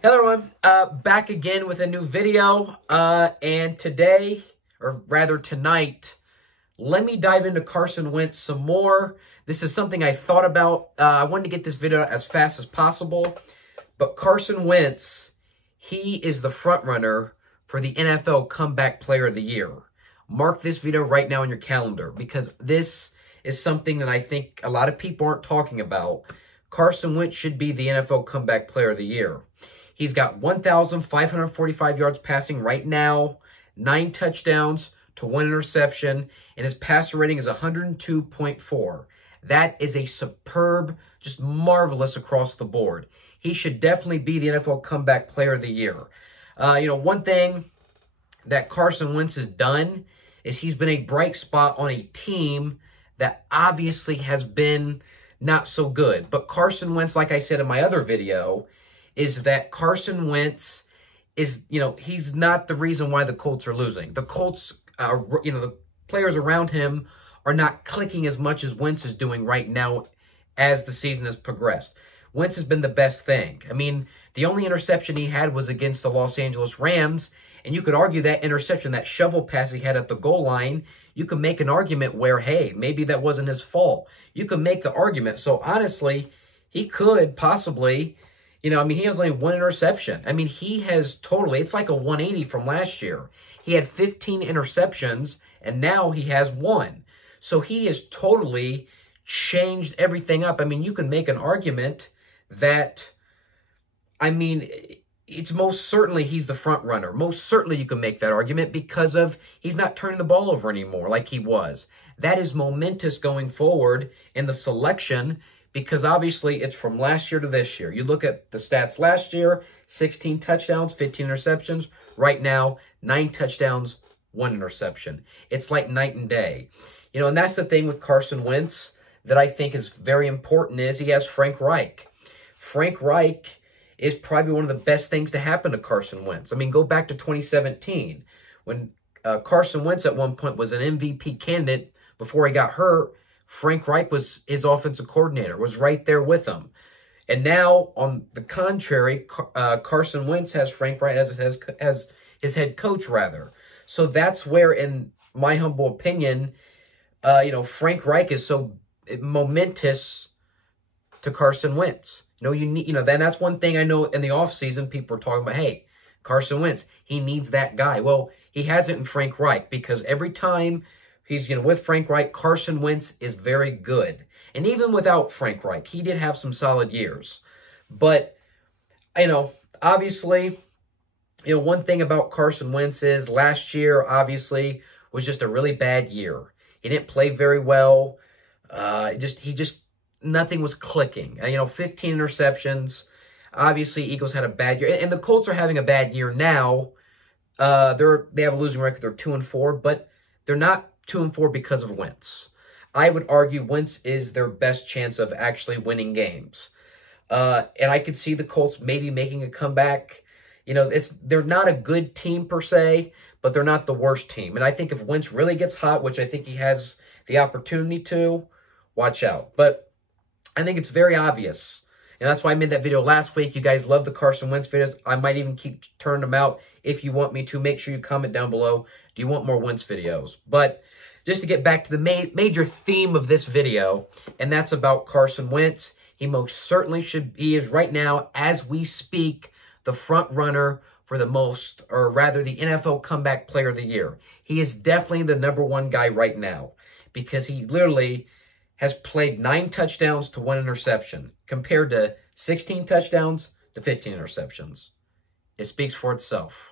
Hello everyone, back again with a new video, and today, or rather tonight, let me dive into Carson Wentz some more. This is something I thought about. I wanted to get this video as fast as possible, but Carson Wentz, he is the front runner for the NFL Comeback Player of the Year. Mark this video right now on your calendar, because this is something that I think a lot of people aren't talking about. Carson Wentz should be the NFL Comeback Player of the Year. He's got 1,545 yards passing right now, 9 touchdowns to 1 interception, and his passer rating is 102.4. That is a superb, just marvelous across the board. He should definitely be the NFL Comeback Player of the Year. One thing that Carson Wentz has done is he's been a bright spot on a team that obviously has been not so good. But Carson Wentz, like I said in my other video, is that Carson Wentz is, he's not the reason why the Colts are losing. The Colts, the players around him are not clicking as much as Wentz is doing right now as the season has progressed. Wentz has been the best thing. I mean, the only interception he had was against the Los Angeles Rams, and you could argue that interception, that shovel pass he had at the goal line, you could make an argument where, hey, maybe that wasn't his fault. You could make the argument. So, honestly, he could possibly... he has only 1 interception. I mean, he has totally, it's like a 180 from last year. He had 15 interceptions, and now he has 1. So he has totally changed everything up. I mean, you can make an argument that, it's most certainly he's the front runner. Most certainly you can make that argument because of he's not turning the ball over anymore like he was. That is momentous going forward in the selection, because obviously it's from last year to this year. You look at the stats last year, 16 touchdowns, 15 interceptions. Right now, 9 touchdowns, 1 interception. It's like night and day. And that's the thing with Carson Wentz that I think is very important is he has Frank Reich. Frank Reich is probably one of the best things to happen to Carson Wentz. I mean, go back to 2017 when Carson Wentz at one point was an MVP candidate before he got hurt. Frank Reich was his offensive coordinator, was right there with him. And now, on the contrary, Carson Wentz has Frank Reich as his head coach, rather. So that's where, in my humble opinion, Frank Reich is so momentous to Carson Wentz. Then that's one thing I know in the offseason, people are talking about, hey, Carson Wentz, he needs that guy. Well, he has it in Frank Reich, because every time he's, with Frank Reich, Carson Wentz is very good. And even without Frank Reich, he did have some solid years. But, obviously, one thing about Carson Wentz is last year, obviously, was just a really bad year. He didn't play very well. Nothing was clicking. 15 interceptions. Obviously, Eagles had a bad year. And the Colts are having a bad year now. They have a losing record. They're 2-4, but they're not 2-4 because of Wentz. I would argue Wentz is their best chance of actually winning games. And I could see the Colts maybe making a comeback. They're not a good team per se, but they're not the worst team. And I think if Wentz really gets hot, which I think he has the opportunity to, watch out. But I think it's very obvious. And that's why I made that video last week. You guys love the Carson Wentz videos. I might even keep turning them out if you want me to. Make sure you comment down below. Do you want more Wentz videos? But just to get back to the major theme of this video, and that's about Carson Wentz. He most certainly should. He is right now, as we speak, the front runner for the NFL Comeback Player of the Year. He is definitely the #1 guy right now, because he literally has played 9 touchdowns to 1 interception compared to 16 touchdowns to 15 interceptions. It speaks for itself.